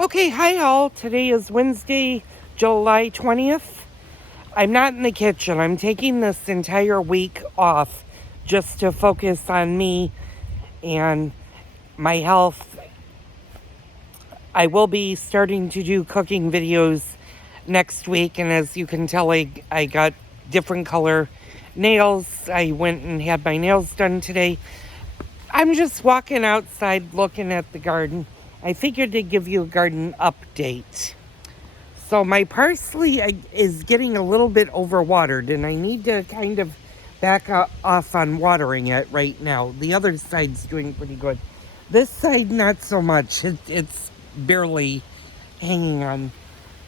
Okay, hi all. Today is Wednesday, July 20th. I'm not in the kitchen. I'm taking this entire week off just to focus on me and my health. I will be starting to do cooking videos next week, and as you can tell, I got different color nails. I went and had my nails done today. I'm just walking outside looking at the garden. I figured to give you a garden update. So my parsley is getting a little bit overwatered, and I need to kind of back off on watering it right now. The other side's doing pretty good. This side, not so much. It's barely hanging on.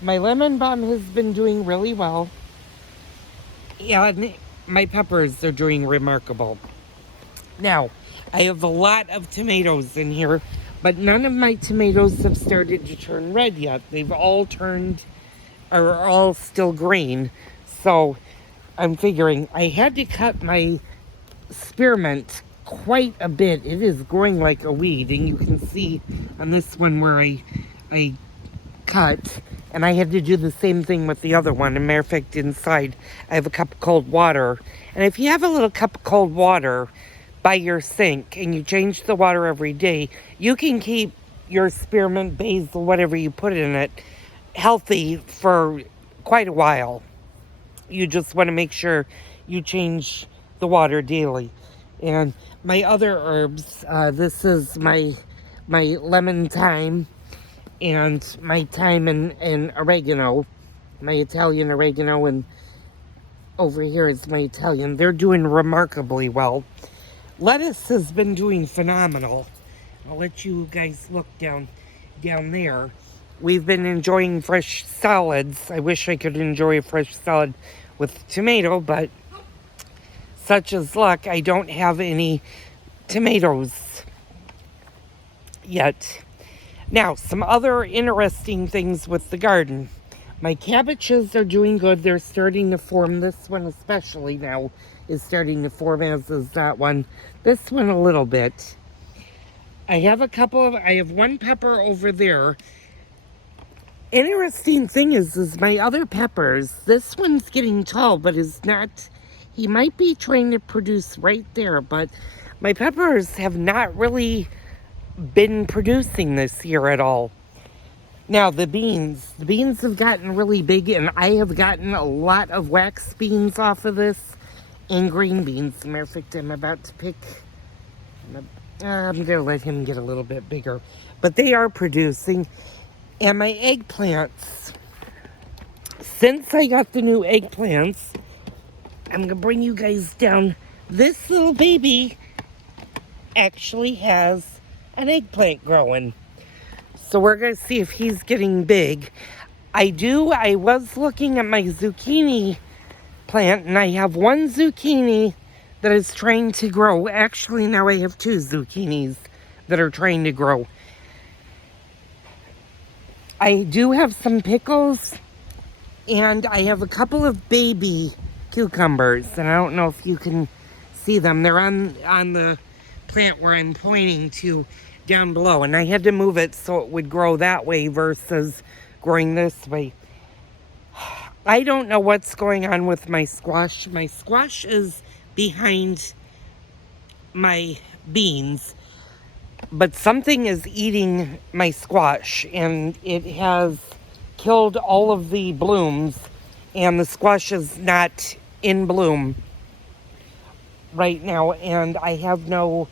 My lemon balm has been doing really well. Yeah, and my peppers are doing remarkable. Now, I have a lot of tomatoes in here, but none of my tomatoes have started to turn red yet. They've all are all still green. So I'm figuring I had to cut my spearmint quite a bit. It is growing like a weed, and you can see on this one where I cut, and I had to do the same thing with the other one. As a matter of fact, inside I have a cup of cold water, and if you have a little cup of cold water by your sink and you change the water every day, you can keep your spearmint, basil, whatever you put in it, healthy for quite a while. You just want to make sure you change the water daily. And my other herbs, this is my lemon thyme and my thyme and oregano, my Italian oregano, and over here is my Italian. They're doing remarkably well. Lettuce has been doing phenomenal. I'll let you guys look down there. We've been enjoying fresh salads. I wish I could enjoy a fresh salad with tomato, but such is luck. I don't have any tomatoes yet. Now, some other interesting things with the garden. My cabbages are doing good. They're starting to form. This one especially now is starting to form, as is that one. This one a little bit. I have one pepper over there. Interesting thing is my other peppers, this one's getting tall, but is not, he might be trying to produce right there, but my peppers have not really been producing this year at all. Now the beans have gotten really big, and I have gotten a lot of wax beans off of this, and green beans. As a matter of fact, I'm about to pick, I'm gonna let him get a little bit bigger, but they are producing. And my eggplants, since I got the new eggplants, I'm gonna bring you guys down. This little baby actually has an eggplant growing. So we're gonna see if he's getting big. I was looking at my zucchini plant, and I have one zucchini that is trying to grow. Actually, now I have two zucchinis that are trying to grow. I do have some pickles, and I have a couple of baby cucumbers, and I don't know if you can see them. They're on the plant where I'm pointing to down below, and I had to move it so it would grow that way versus growing this way. I don't know what's going on with my squash. My squash is behind my beans, but something is eating my squash, and it has killed all of the blooms, and the squash is not in bloom right now, and I have no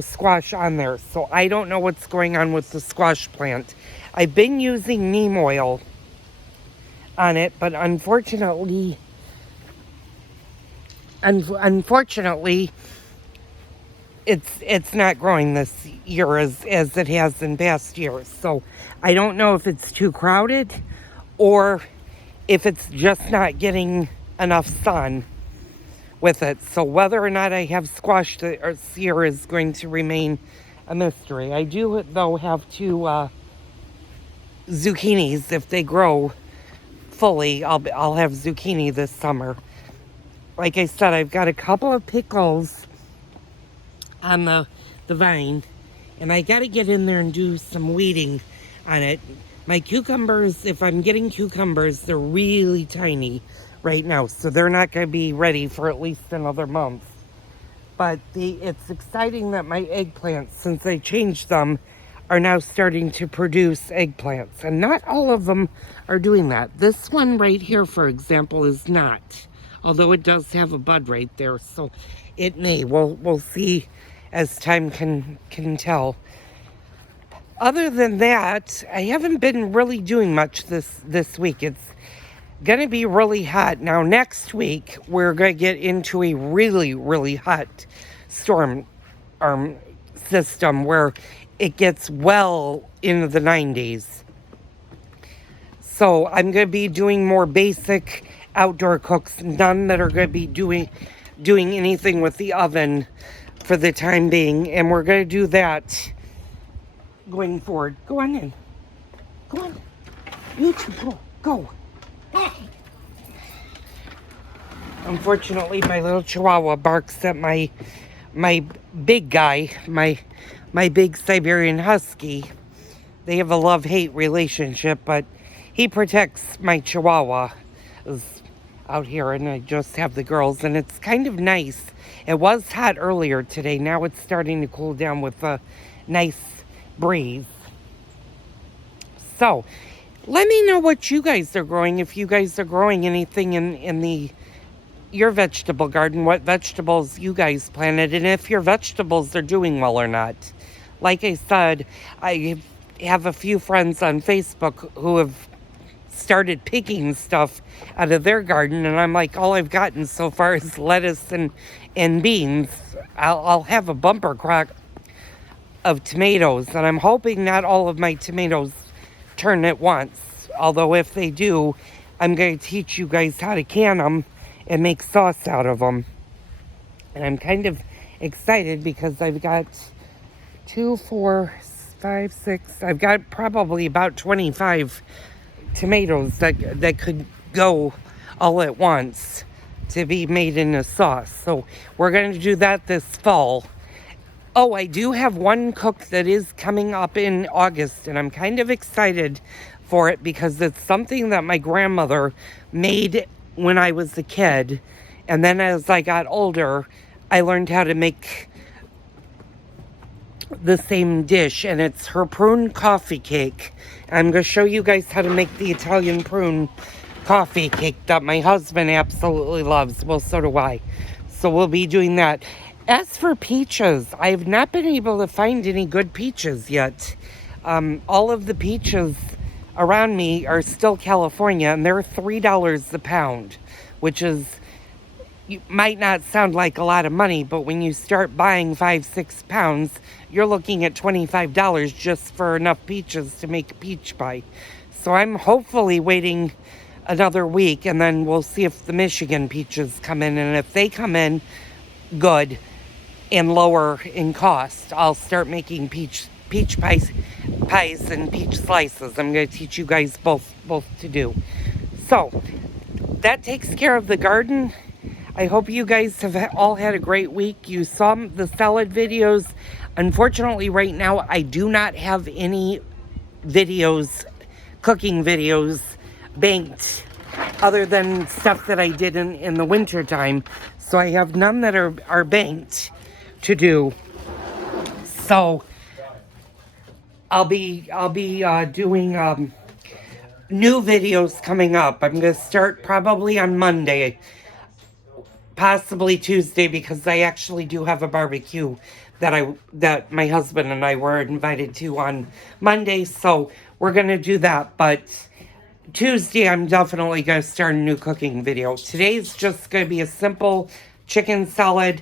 squash on there, so I don't know what's going on with the squash plant. I've been using neem oil on it, but unfortunately it's not growing this year as it has in past years. So I don't know if it's too crowded or if it's just not getting enough sun with it. So whether or not I have squash this year is going to remain a mystery. I do, though, have two zucchinis. If they grow fully, I'll have zucchini this summer. Like I said, I've got a couple of pickles on the vine, And I got to get in there and do some weeding on it. My cucumbers, if I'm getting cucumbers, they're really tiny right now. So they're not going to be ready for at least another month. But it's exciting that my eggplants, since I changed them, are now starting to produce eggplants. And not all of them are doing that. This one right here, for example, is not. Although it does have a bud right there. So it may. We'll see as time can tell. Other than that, I haven't been really doing much this week. It's going to be really hot. Now, next week, we're going to get into a really, really hot storm system where it gets well into the 90s. So I'm going to be doing more basic outdoor cooks, none that are going to be doing anything with the oven for the time being. And we're going to do that going forward. Go on in. Go on. You two, go. Unfortunately, my little Chihuahua barks at my big guy, my big Siberian Husky. They have a love-hate relationship, but he protects my Chihuahua out here, and I just have the girls, and it's kind of nice. It was hot earlier today. Now it's starting to cool down with a nice breeze. So, let me know what you guys are growing, if you guys are growing anything in your vegetable garden, what vegetables you guys planted, and if your vegetables are doing well or not. Like I said, I have a few friends on Facebook who have started picking stuff out of their garden, and I'm like, all I've gotten so far is lettuce and beans. I'll have a bumper crop of tomatoes, and I'm hoping not all of my tomatoes turn at once. Although if they do, I'm going to teach you guys how to can them and make sauce out of them. And I'm kind of excited because I've got 2, 4, 5, 6. I've got probably about 25 tomatoes that could go all at once to be made in a sauce. So we're going to do that this fall. Oh, I do have one cook that is coming up in August, and I'm kind of excited for it because it's something that my grandmother made when I was a kid. And then as I got older, I learned how to make the same dish, and it's her prune coffee cake. I'm going to show you guys how to make the Italian prune coffee cake that my husband absolutely loves. Well, so do I. So we'll be doing that. As for peaches, I have not been able to find any good peaches yet. All of the peaches around me are still California, and they're $3 a pound, which is, you might not sound like a lot of money, but when you start buying 5-6 pounds, you're looking at $25 just for enough peaches to make a peach pie. So I'm hopefully waiting another week, and then we'll see if the Michigan peaches come in, and if they come in good and lower in cost, I'll start making peach pies and peach slices. I'm going to teach you guys both to do. So that takes care of the garden. I hope you guys have all had a great week. You saw the salad videos. Unfortunately, right now, I do not have any videos, cooking videos, banked, other than stuff that I did in the winter time. So I have none that are banked to do. So I'll be doing new videos coming up. I'm going to start probably on Monday, possibly Tuesday, because I actually do have a barbecue that my husband and I were invited to on Monday. So we're going to do that. But Tuesday, I'm definitely going to start a new cooking video. Today's just going to be a simple chicken salad.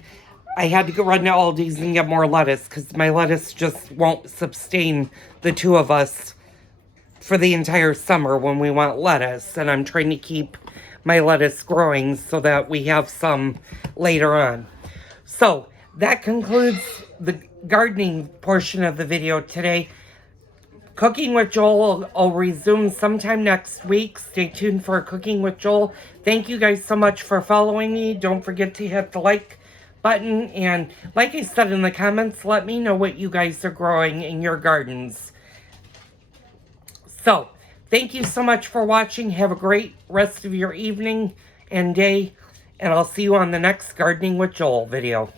I had to go run to Aldi's and get more lettuce because my lettuce just won't sustain the two of us for the entire summer when we want lettuce. And I'm trying to keep my lettuce growing so that we have some later on. So that concludes the gardening portion of the video today. Cooking with Joel will resume sometime next week. Stay tuned for Cooking with Joel. Thank you guys so much for following me. Don't forget to hit the like button. And like I said in the comments, let me know what you guys are growing in your gardens. So, thank you so much for watching. Have a great rest of your evening and day. And I'll see you on the next Gardening with Joel video.